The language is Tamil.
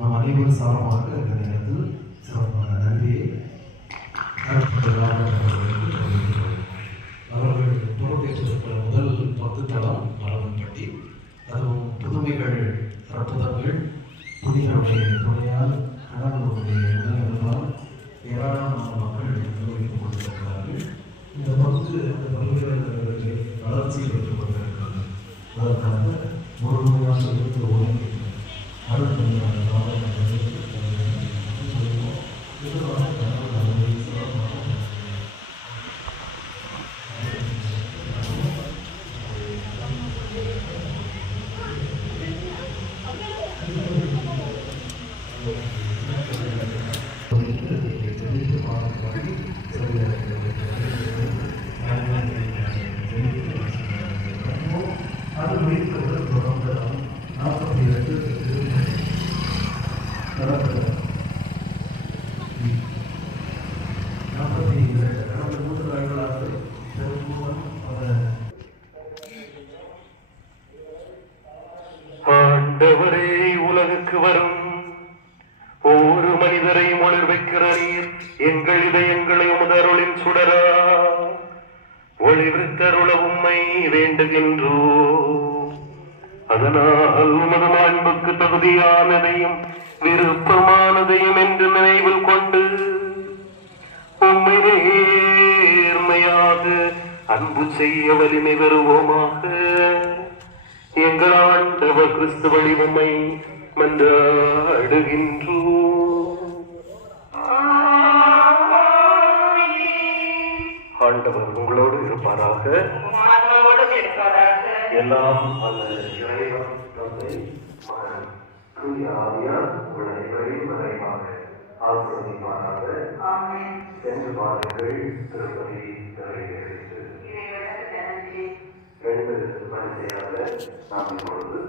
நாம் அனைவரும் சார்பாக இந்த நேரத்தில் சிறப்பான நன்றியை அவர்கள் பொறுப்பேற்றிருக்கிற முதல் 10 தளம் மரபன்பட்டி, அதுவும் புதுமைகள் அற்புதங்கள் புனிதருடைய துணையால் கடவுளுடைய உதவிகளால் ஏராளமான மக்கள் நிர்வகித்துக் கொண்டிருக்கிறார்கள். இந்த பல்கலைக்கழகங்களுக்கு வளர்ச்சியில் பெற்றுக் கொண்டிருக்கிறது. அதற்காக முழுமையாக இருந்து ஒதுங்கி அருள்பணியான ஆண்டவரே, உலகுக்கு வரும் ஒவ்வொரு மனிதரையும் ஒளிர் வைக்கிற நீர் எங்கள் இதயங்களை உமது அருளின் சுடரா ஒளிவித்தருள உம்மை வேண்டுகின்றோ. அதனால் உமது மாண்புக்கு தகுதியானதையும் விருப்பமானதையும் என்று நினைவில் கொண்டு உம்மை நேர்மையாக அன்பு செய்ய வலிமை பெறுவோமாக. எங்கள் ஆண்டவர் கிறிஸ்து வழி உம்மை மன்றாடுகின்றோம். ஆண்டவர் உங்களோடு இருப்பாராக. எல்லாம் அது இறைவன் தந்தை மகன் தூய ஆவியார் உங்களை வழிமறைவாக ஆசீர்வதிப்பாராக. சென்று பாருங்கள், திருப்பதி நிறைவேறிற்று. 2 மணியாக நாம் இப்பொழுது